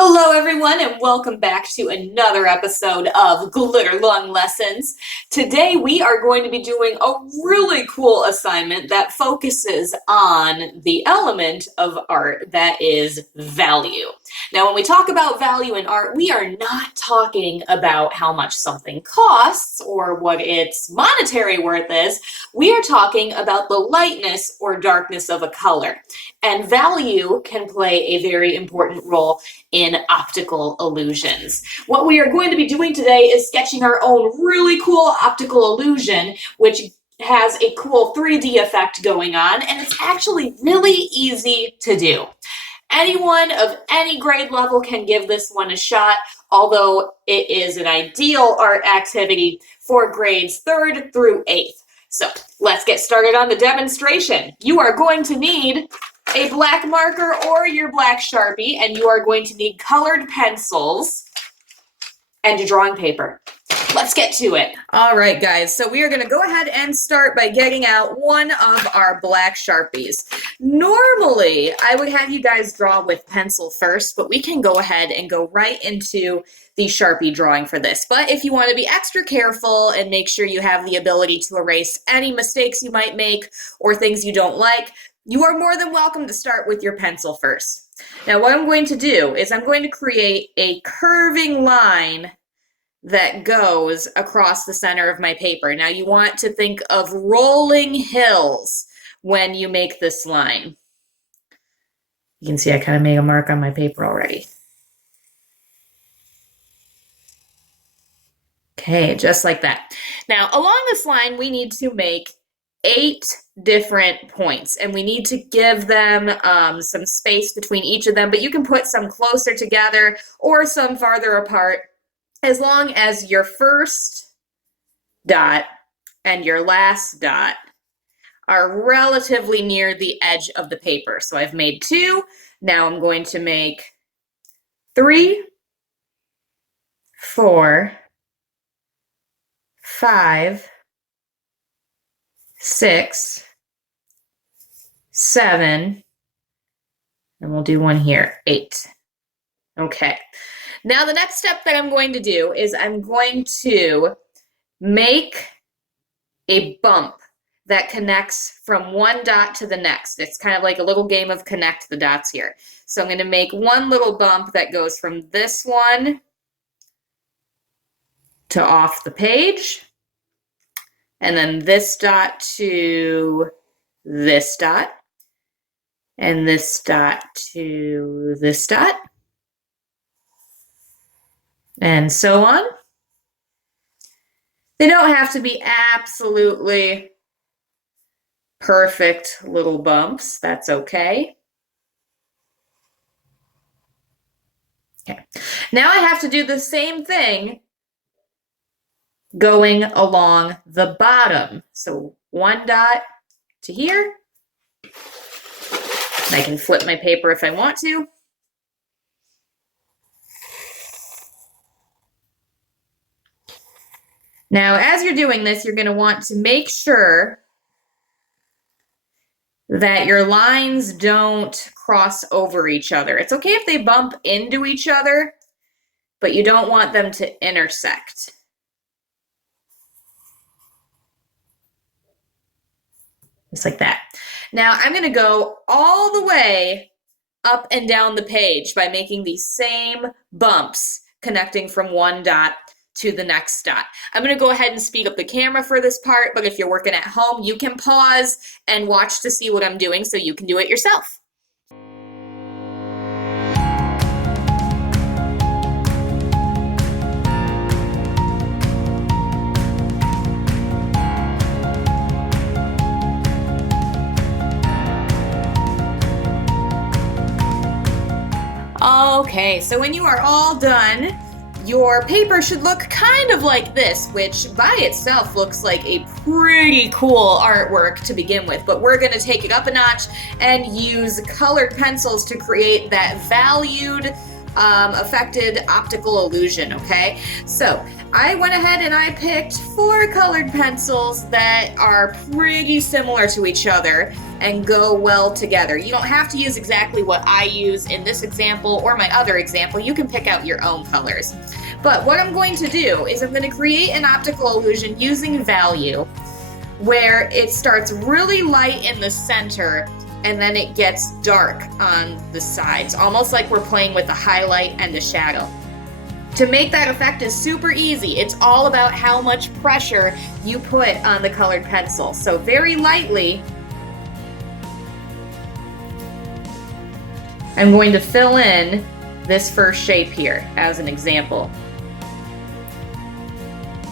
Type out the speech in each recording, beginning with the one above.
Hello everyone and welcome back to another episode of Glitter Lung Lessons. Today we are going to be doing a really cool assignment that focuses on the element of art that is value. Now when we talk about value in art, we are not talking about how much something costs or what its monetary worth is. We are talking about the lightness or darkness of a color. And value can play a very important role in optical illusions. What we are going to be doing today is sketching our own really cool optical illusion, which has a cool 3D effect going on, and it's actually really easy to do. Anyone of any grade level can give this one a shot, although it is an ideal art activity for grades 3rd through 8th. So let's get started on the demonstration. You are going to need a black marker or your black Sharpie, and you are going to need colored pencils and your drawing paper. Let's get to it. All right, guys, so we are going to go ahead and start by getting out one of our black Sharpies. Normally, I would have you guys draw with pencil first, but we can go ahead and go right into the Sharpie drawing for this. But if you want to be extra careful and make sure you have the ability to erase any mistakes you might make or things you don't like, you are more than welcome to start with your pencil first. Now what I'm going to do is I'm going to create a curving line that goes across the center of my paper. Now you want to think of rolling hills when you make this line. You can see I kind of made a mark on my paper already. Okay, just like that. Now along this line we need to make 8 different points, and we need to give them some space between each of them, but you can put some closer together or some farther apart as long as your first dot and your last dot are relatively near the edge of the paper. So I've made 2. Now I'm going to make 3, 4, 5, 6, 7, and we'll do one here, 8. Okay. Now the next step that I'm going to do is I'm going to make a bump that connects from one dot to the next. It's kind of like a little game of connect the dots here. So I'm going to make one little bump that goes from this one to off the page, and then this dot to this dot, and this dot to this dot, and so on. They don't have to be absolutely perfect little bumps. That's okay. Okay. Now I have to do the same thing going along the bottom. So one dot to here. I can flip my paper if I want to. Now, as you're doing this, you're going to want to make sure that your lines don't cross over each other. It's okay if they bump into each other, but you don't want them to intersect. Just like that. Now I'm going to go all the way up and down the page by making these same bumps connecting from one dot to the next dot. I'm going to go ahead and speed up the camera for this part, but if you're working at home, you can pause and watch to see what I'm doing so you can do it yourself. Okay, so when you are all done, your paper should look kind of like this, which by itself looks like a pretty cool artwork to begin with, but we're going to take it up a notch and use colored pencils to create that valued affected optical illusion, okay? So I went ahead and I picked 4 colored pencils that are pretty similar to each other and go well together. You don't have to use exactly what I use in this example or my other example. You can pick out your own colors. But what I'm going to do is I'm going to create an optical illusion using value where it starts really light in the center and then it gets dark on the sides, almost like we're playing with the highlight and the shadow. To make that effect is super easy. It's all about how much pressure you put on the colored pencil. So very lightly, I'm going to fill in this first shape here as an example.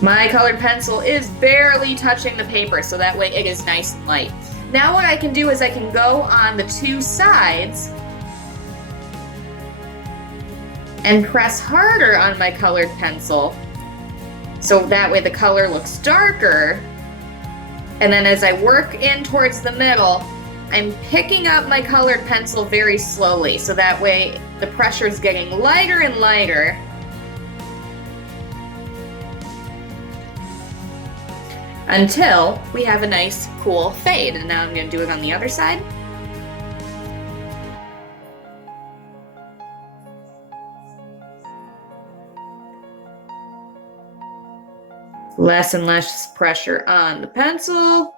My colored pencil is barely touching the paper, so that way it is nice and light. Now what I can do is I can go on the 2 sides and press harder on my colored pencil, so that way the color looks darker. And then as I work in towards the middle, I'm picking up my colored pencil very slowly, so that way the pressure is getting lighter and lighter. Until we have a nice cool fade. And now I'm going to do it on the other side. Less and less pressure on the pencil.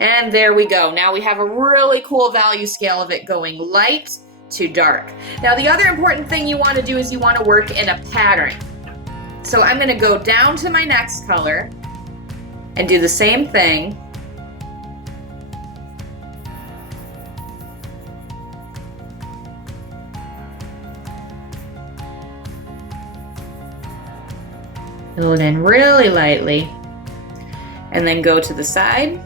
And there we go. Now we have a really cool value scale of it going light to dark. Now the other important thing you want to do is you want to work in a pattern. So I'm going to go down to my next color and do the same thing. Fill it in really lightly. And then go to the side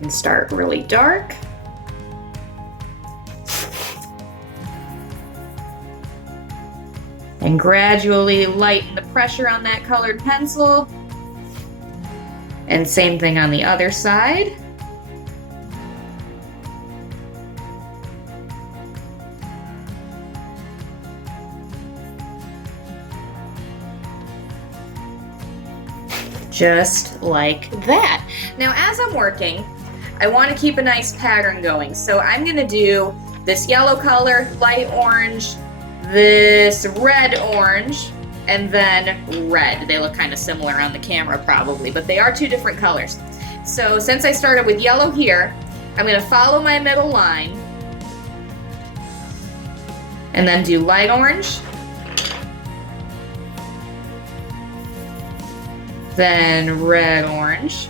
and start really dark. And gradually lighten the pressure on that colored pencil. And same thing on the other side. Just like that. Now as I'm working, I want to keep a nice pattern going. So I'm going to do this yellow color, light orange, this red orange, and then red. They look kind of similar on the camera probably, but they are 2 different colors. So since I started with yellow here, I'm going to follow my middle line and then do light orange, then red orange,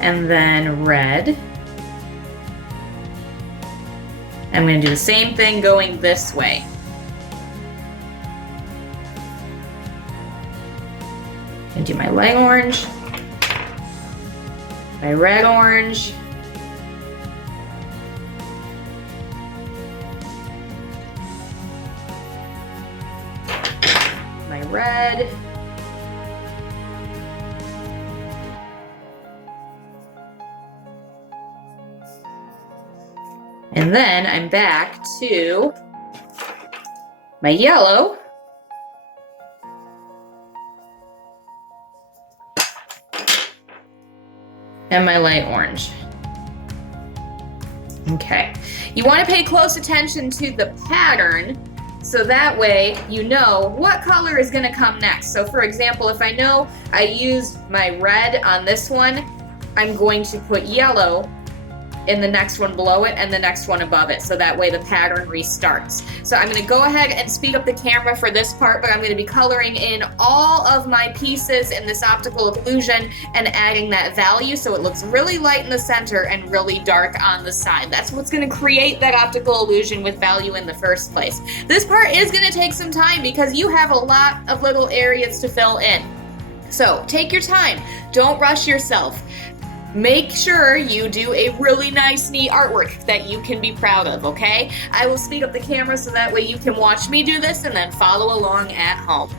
and then red. I'm going to do the same thing going this way. And do my light orange, my red orange, my red, and then I'm back to my yellow, and my light orange. Okay, you want to pay close attention to the pattern so that way you know what color is going to come next. So for example, if I know I used my red on this one, I'm going to put yellow in the next one below it and the next one above it, so that way the pattern restarts. So I'm going to go ahead and speed up the camera for this part, but I'm going to be coloring in all of my pieces in this optical illusion and adding that value so it looks really light in the center and really dark on the side. That's what's going to create that optical illusion with value in the first place. This part is going to take some time because you have a lot of little areas to fill in. So take your time. Don't rush yourself. Make sure you do a really nice, neat artwork that you can be proud of, okay? I will speed up the camera so that way you can watch me do this and then follow along at home.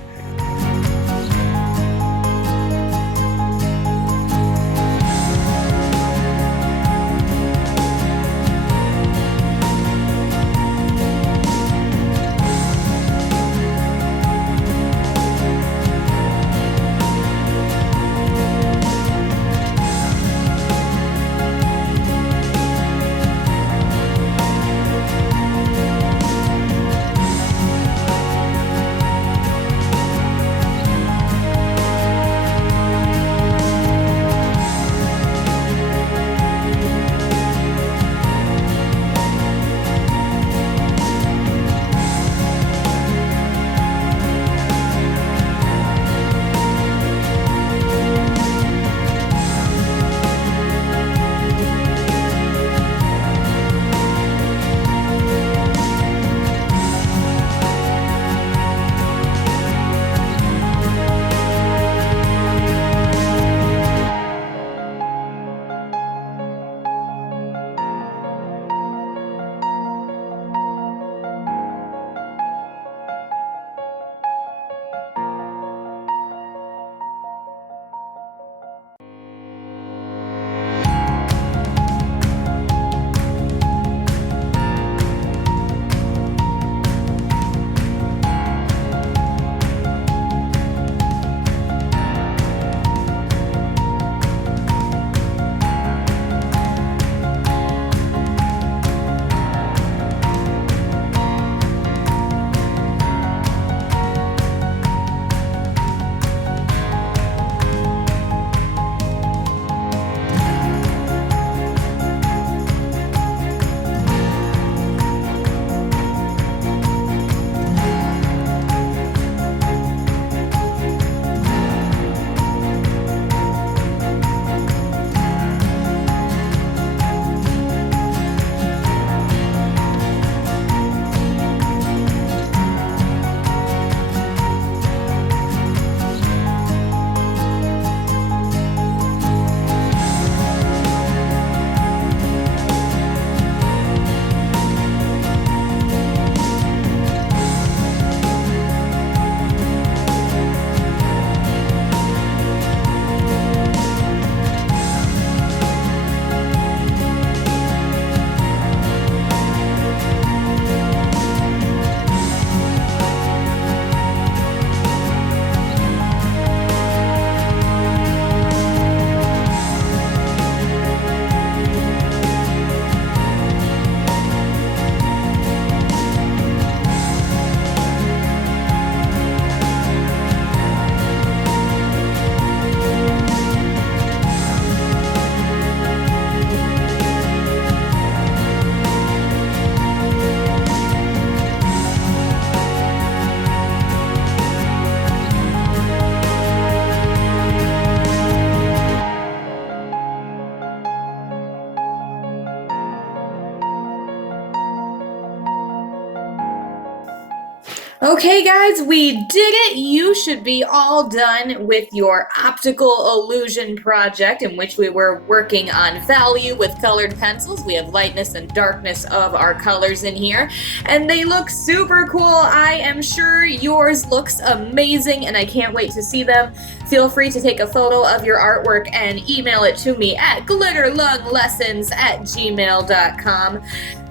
Okay guys, we did it! You should be all done with your optical illusion project in which we were working on value with colored pencils. We have lightness and darkness of our colors in here, and they look super cool. I am sure yours looks amazing and I can't wait to see them. Feel free to take a photo of your artwork and email it to me at glitterlunglessons@gmail.com.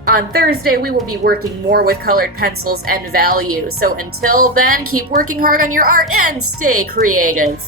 On Thursday, we will be working more with colored pencils and value. So until then, keep working hard on your art and stay creative.